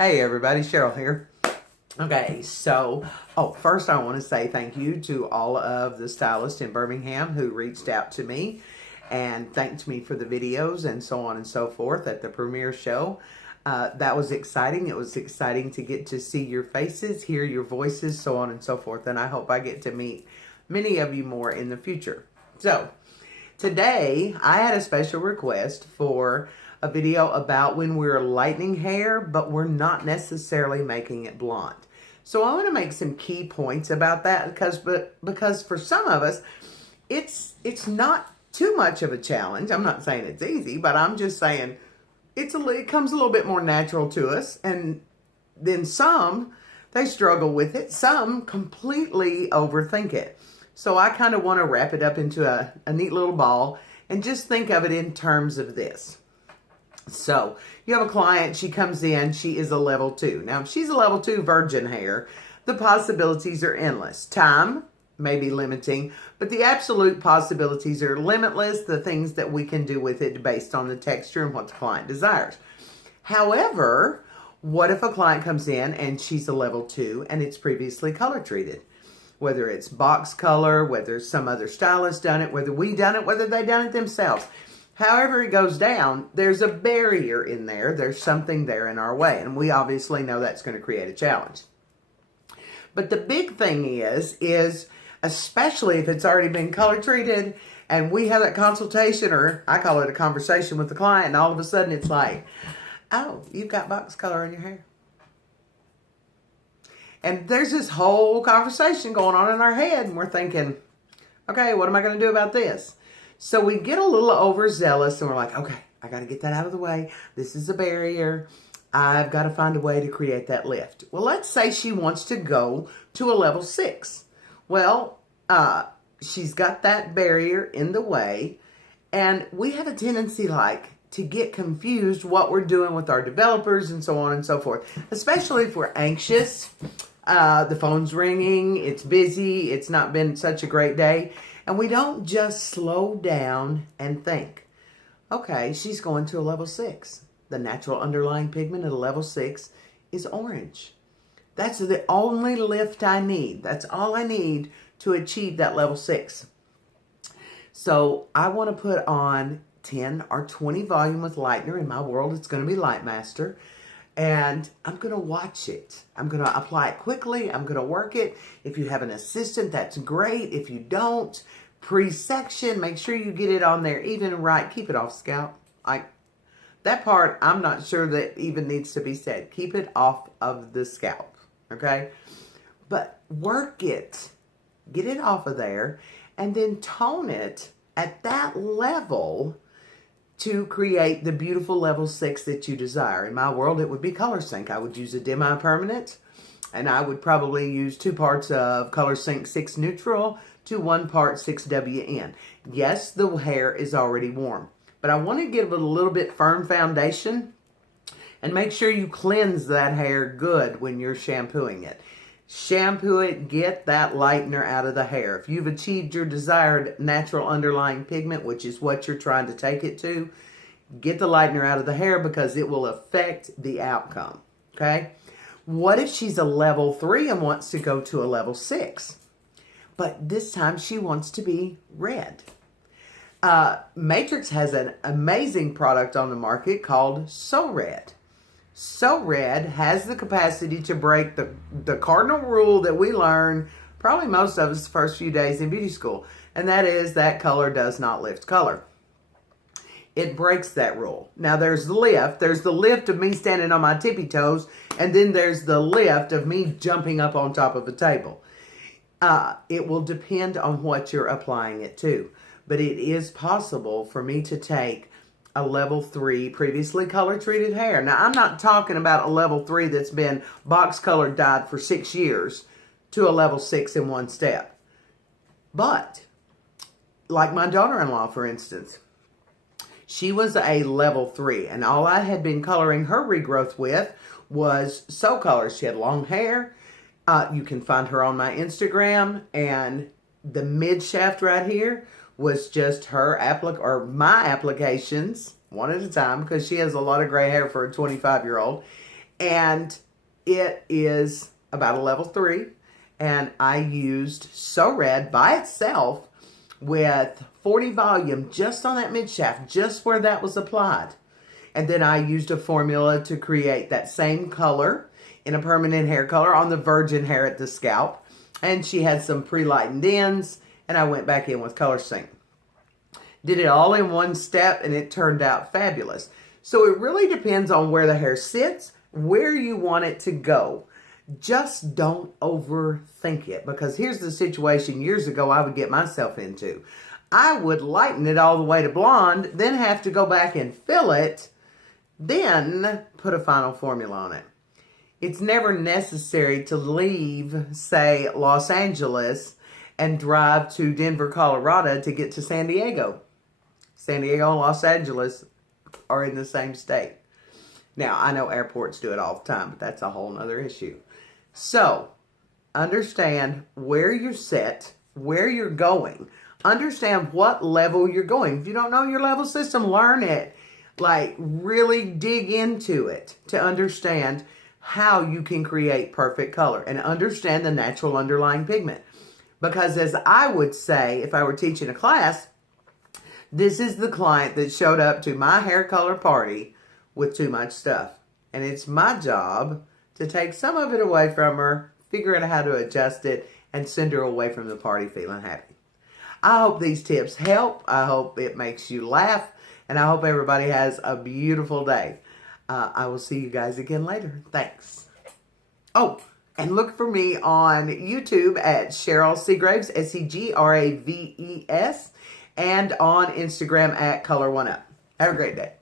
Hey everybody, Cheryl here. Okay, so, first I want to say thank you to all of the stylists in Birmingham who reached out to me and thanked me for the videos and so on and so forth at the premiere show. That was exciting. It was exciting to get to see your faces, hear your voices, so on and so forth, and I hope I get to meet many of you more in the future. So, today I had a special request for a video about when we're lightening hair, but we're not necessarily making it blonde. So I want to make some key points about that because for some of us, it's not too much of a challenge. I'm not saying it's easy, but I'm just saying it comes a little bit more natural to us, and then some they struggle with it. Some completely overthink it. So I kind of want to wrap it up into a neat little ball and just think of it in terms of this. So you have a client, she comes in, she is a level 2. Now, if she's a level 2 virgin hair, the possibilities are endless. Time may be limiting, but the absolute possibilities are limitless, the things that we can do with it based on the texture and what the client desires. However, what if a client comes in and she's a level 2 and it's previously color treated? Whether it's box color, whether some other stylist done it, whether we done it, whether they done it themselves. However it goes down, there's a barrier in there. There's something there in our way. And we obviously know that's going to create a challenge. But the big thing is especially if it's already been color treated and we have that consultation, or I call it a conversation with the client, and all of a sudden it's like, oh, you've got box color in your hair. And there's this whole conversation going on in our head, and we're thinking, okay, what am I going to do about this? So we get a little overzealous, and we're like, okay, I got to get that out of the way. This is a barrier. I've got to find a way to create that lift. Well, let's say she wants to go to a level 6. Well, she's got that barrier in the way, and we have a tendency to get confused what we're doing with our developers and so on and so forth, especially if we're anxious. The phone's ringing, it's busy, it's not been such a great day. And we don't just slow down and think, okay, she's going to a level 6. The natural underlying pigment at a level 6 is orange. That's the only lift I need. That's all I need to achieve that level 6. So I want to put on 10 or 20 volume with lightener. In my world, it's going to be LightMaster. And I'm going to watch it. I'm going to apply it quickly. I'm going to work it. If you have an assistant, that's great. If you don't, pre-section, make sure you get it on there even right. Keep it off scalp. That part, I'm not sure that even needs to be said. Keep it off of the scalp, okay? But work it. Get it off of there, and then tone it at that level to create the beautiful level 6 that you desire. In my world, it would be Color Sync. I would use a demi-permanent, and I would probably use 2 parts of Color Sync 6 Neutral to 1 part 6WN. Yes, the hair is already warm, but I want to give it a little bit firm foundation, and make sure you cleanse that hair good when you're shampooing it. Shampoo it, get that lightener out of the hair. If you've achieved your desired natural underlying pigment, which is what you're trying to take it to, get the lightener out of the hair because it will affect the outcome, okay? What if she's a level 3 and wants to go to a level 6? But this time she wants to be red. Matrix has an amazing product on the market called So Red. So Red has the capacity to break the cardinal rule that we learn, probably most of us the first few days in beauty school, and that is that color does not lift color. It breaks that rule. Now there's the lift. There's the lift of me standing on my tippy toes, and then there's the lift of me jumping up on top of a table. It will depend on what you're applying it to, but it is possible for me to take a level 3 previously color treated hair. Now, I'm not talking about a level 3 that's been box colored dyed for 6 years to a level 6 in one step. But, like my daughter-in-law, for instance, she was a level 3, and all I had been coloring her regrowth with was So Color. She had long hair. You can find her on my Instagram, and the mid shaft right here was just her my applications one at a time, because she has a lot of gray hair for a 25-year-old. And it is about a level 3. And I used So Red by itself with 40 volume just on that mid shaft, just where that was applied. And then I used a formula to create that same color in a permanent hair color on the virgin hair at the scalp. And she had some pre-lightened ends, and I went back in with Color Sync. Did it all in one step, and it turned out fabulous. So it really depends on where the hair sits, where you want it to go. Just don't overthink it, because here's the situation years ago I would get myself into. I would lighten it all the way to blonde, then have to go back and fill it, then put a final formula on it. It's never necessary to leave, say, Los Angeles and drive to Denver, Colorado to get to San Diego. San Diego and Los Angeles are in the same state. Now, I know airports do it all the time, but that's a whole nother issue. So, understand where you're set, where you're going. Understand what level you're going. If you don't know your level system, learn it. Like, really dig into it to understand how you can create perfect color and understand the natural underlying pigment. Because as I would say, if I were teaching a class, this is the client that showed up to my hair color party with too much stuff. And it's my job to take some of it away from her, figure out how to adjust it, and send her away from the party feeling happy. I hope these tips help. I hope it makes you laugh. And I hope everybody has a beautiful day. I will see you guys again later. Thanks. Oh, and look for me on YouTube at Cheryl Segraves, Segraves, and on Instagram at Color One Up. Have a great day.